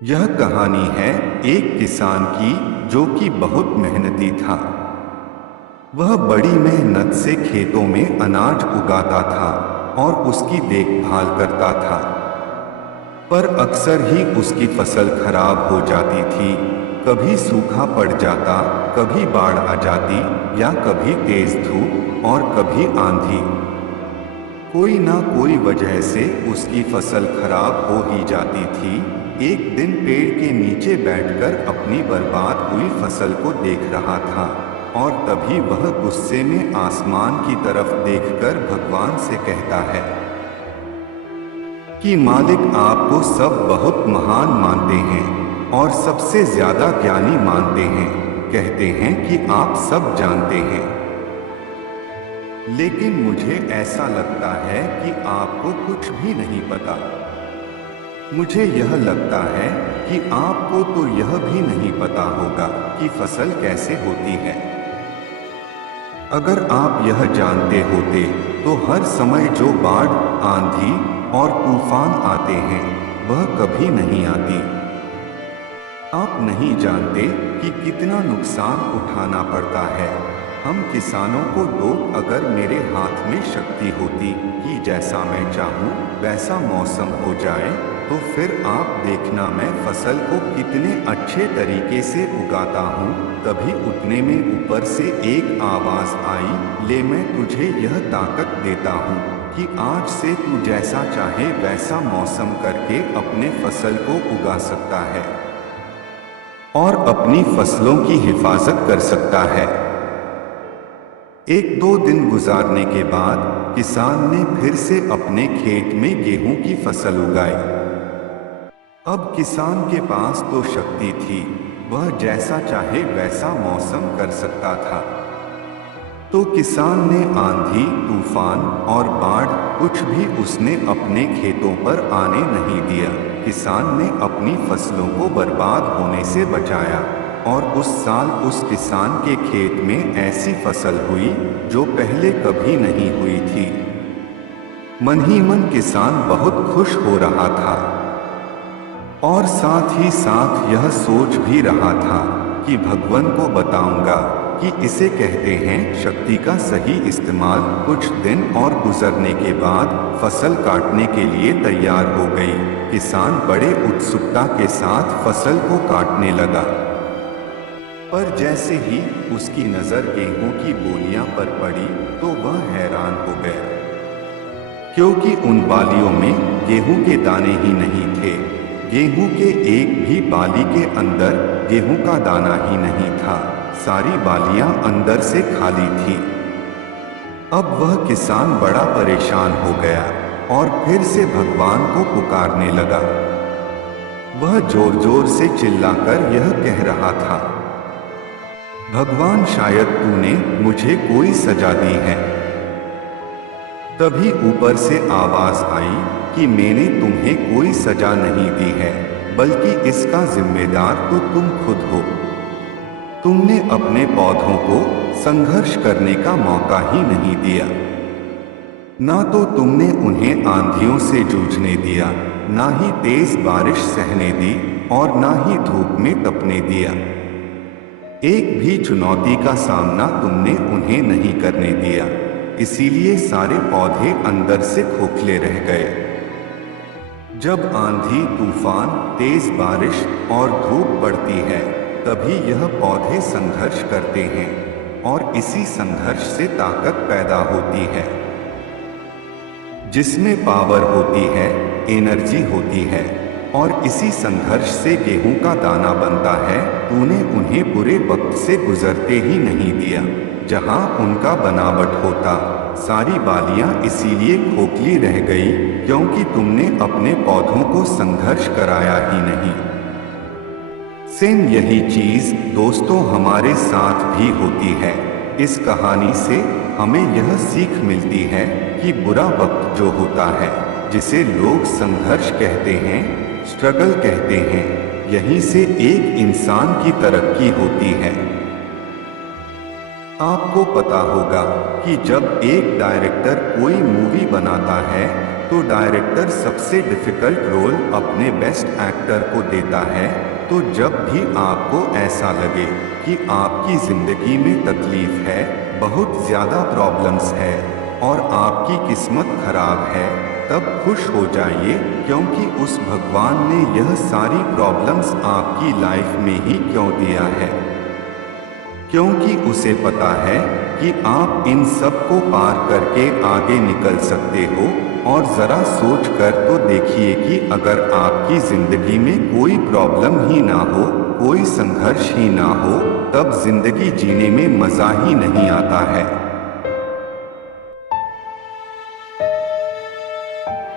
यह कहानी है एक किसान की जो कि बहुत मेहनती था। वह बड़ी मेहनत से खेतों में अनाज उगाता था और उसकी देखभाल करता था। पर अक्सर ही उसकी फसल खराब हो जाती थी। कभी सूखा पड़ जाता, कभी बाढ़ आ जाती या कभी तेज धूप और कभी आंधी। कोई ना कोई वजह से उसकी फसल खराब हो ही जाती थी। एक दिन पेड़ के नीचे बैठकर अपनी बर्बाद हुई फसल को देख रहा था और तभी वह गुस्से में आसमान की तरफ देखकर भगवान से कहता है कि मालिक, आपको सब बहुत महान मानते हैं और सबसे ज्यादा ज्ञानी मानते हैं। कहते हैं कि आप सब जानते हैं, लेकिन मुझे ऐसा लगता है कि आपको कुछ भी नहीं पता। मुझे यह लगता है कि आपको तो यह भी नहीं पता होगा कि फसल कैसे होती है। अगर आप यह जानते होते तो हर समय जो बाढ़, आंधी और तूफान आते हैं वह कभी नहीं आती। आप नहीं जानते कि कितना नुकसान उठाना पड़ता है हम किसानों को। अगर मेरे हाथ में शक्ति होती कि जैसा मैं चाहूं वैसा मौसम हो जाए, तो फिर आप देखना मैं फसल को कितने अच्छे तरीके से उगाता हूँ। तभी उतने में ऊपर से एक आवाज आई, ले मैं तुझे यह ताकत देता हूँ कि आज से तू जैसा चाहे वैसा मौसम करके अपने फसल को उगा सकता है और अपनी फसलों की हिफाजत कर सकता है। एक दो दिन गुजारने के बाद किसान ने फिर से अपने खेत में गेहूं की फसल उगाई। अब किसान के पास तो शक्ति थी, वह जैसा चाहे वैसा मौसम कर सकता था। तो किसान ने आंधी, तूफान और बाढ़ कुछ भी उसने अपने खेतों पर आने नहीं दिया। किसान ने अपनी फसलों को बर्बाद होने से बचाया और उस साल उस किसान के खेत में ऐसी फसल हुई जो पहले कभी नहीं हुई थी। मन ही मन किसान बहुत खुश हो रहा था और साथ ही साथ यह सोच भी रहा था कि भगवान को बताऊंगा कि इसे कहते हैं शक्ति का सही इस्तेमाल। कुछ दिन और गुजरने के बाद फसल काटने के लिए तैयार हो गई। किसान बड़े उत्सुकता के साथ फसल को काटने लगा, पर जैसे ही उसकी नजर गेहूं की बोलियां पर पड़ी तो वह हैरान हो गया, क्योंकि उन बालियों में गेहूं के दाने ही नहीं थे। गेहूं के एक भी बाली के अंदर गेहूं का दाना ही नहीं था। सारी बालियां अंदर से खाली थी। अब वह किसान बड़ा परेशान हो गया और फिर से भगवान को पुकारने लगा। वह जोर जोर से चिल्लाकर यह कह रहा था, भगवान, शायद तूने मुझे कोई सजा दी है। तभी ऊपर से आवाज आई कि मैंने तुम्हें कोई सजा नहीं दी है, बल्कि इसका जिम्मेदार तो तुम खुद हो। तुमने अपने पौधों को संघर्ष करने का मौका ही नहीं दिया। ना तो तुमने उन्हें आंधियों से जूझने दिया, ना ही तेज बारिश सहने दी और ना ही धूप में तपने दिया। एक भी चुनौती का सामना तुमने उन्हें नहीं करने दिया। इसीलिए सारे पौधे अंदर से खोखले रह गए। जब आंधी, तूफान, तेज बारिश और धूप पड़ती है तभी यह पौधे संघर्ष करते हैं और इसी संघर्ष से ताकत पैदा होती है, जिसमें पावर होती है, एनर्जी होती है और इसी संघर्ष से गेहूं का दाना बनता है। तूने उन्हें बुरे वक्त से गुजरते ही नहीं दिया जहां उनका बनावट होता। सारी बालियां इसीलिए खोखली रह गई क्योंकि तुमने अपने पौधों को संघर्ष कराया ही नहीं। सेम यही चीज दोस्तों हमारे साथ भी होती है। इस कहानी से हमें यह सीख मिलती है कि बुरा वक्त जो होता है, जिसे लोग संघर्ष कहते हैं, स्ट्रगल कहते हैं, यहीं से एक इंसान की तरक्की होती है। आपको पता होगा कि जब एक डायरेक्टर कोई मूवी बनाता है तो डायरेक्टर सबसे डिफिकल्ट रोल अपने बेस्ट एक्टर को देता है। तो जब भी आपको ऐसा लगे कि आपकी जिंदगी में तकलीफ है, बहुत ज्यादा प्रॉब्लम्स है और आपकी किस्मत खराब है, तब खुश हो जाइए, क्योंकि उस भगवान ने यह सारी प्रॉब्लम्स आपकी लाइफ में ही क्यों दिया है। क्योंकि उसे पता है कि आप इन सब को पार करके आगे निकल सकते हो। और जरा सोच कर तो देखिए कि अगर आपकी जिंदगी में कोई प्रॉब्लम ही ना हो, कोई संघर्ष ही ना हो, तब जिंदगी जीने में मजा ही नहीं आता है।